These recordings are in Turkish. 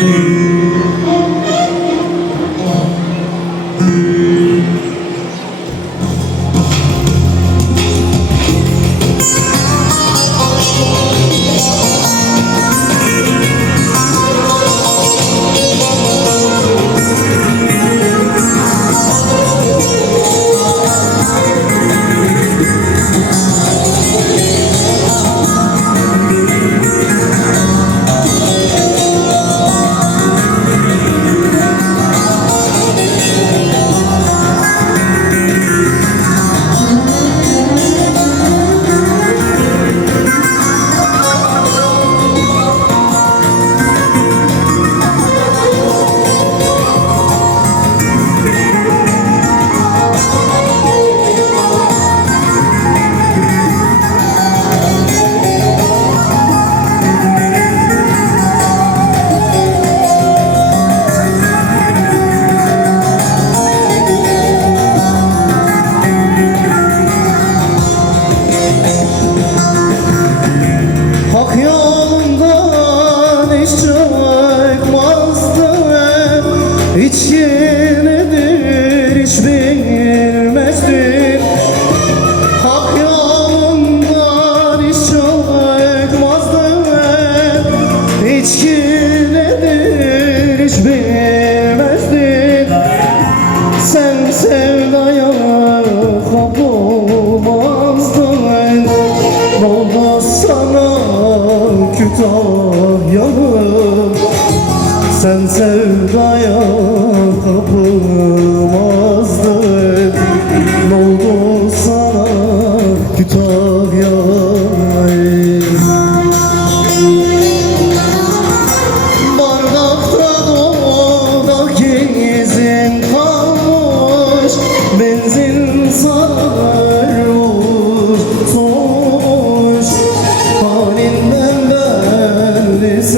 Hum. Hiç bilmezdim Hak yolundan hiç çıkmazdım İçki nedir hiç bilmezdim Sen sevdaya kapılmazdın oldu sana sen sevdaya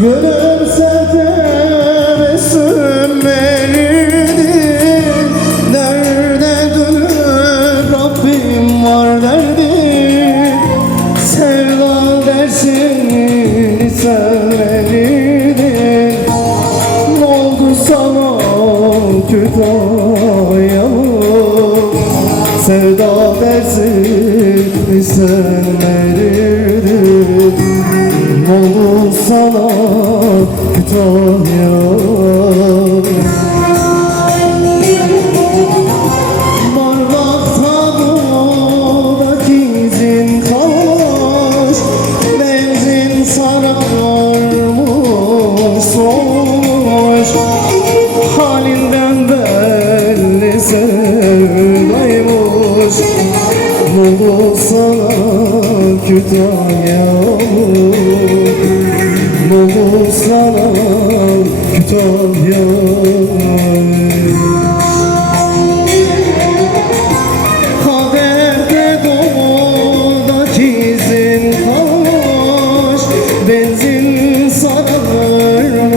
Gönül sefersin beni Derde dönüp Rabbim var derdi Sevda dersini sevmelidir. Ne oldu sana Kütahya Sevda dersin sen Oldu sana Kütahya Ne oldu sana Kütahya Benzin sararmış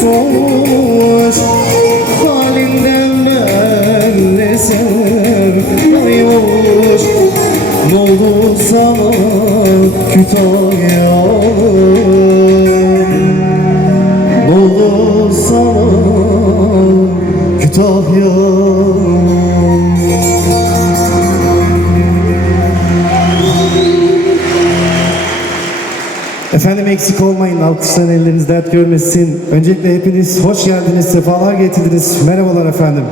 soğumuş Halinden belli sevdaymış Kütahya Ne oldu sana Kütahya Efendim eksik olmayın, alkışların elleriniz dert görmesin. Öncelikle hepiniz hoş geldiniz, sefalar getirdiniz. Merhabalar efendim.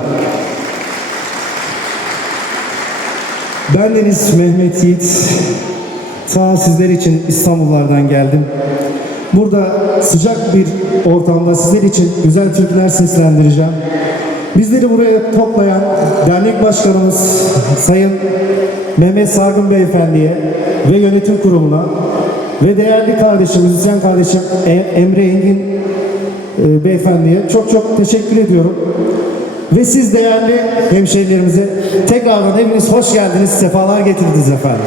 Ben Deniz Mehmet Yiğit. Ta sizler için İstanbullardan geldim. Burada sıcak bir ortamda sizler için güzel türküler seslendireceğim. Bizleri buraya toplayan dernek başkanımız Sayın Mehmet Sargın Beyefendi'ye ve yönetim kuruluna ve değerli kardeşim, müzisyen kardeşim E- Emre Engin e, Beyefendi'ye çok çok teşekkür ediyorum. Ve siz değerli hemşehrilerimize tekrardan hepiniz hoş geldiniz, sefalar getirdiniz efendim.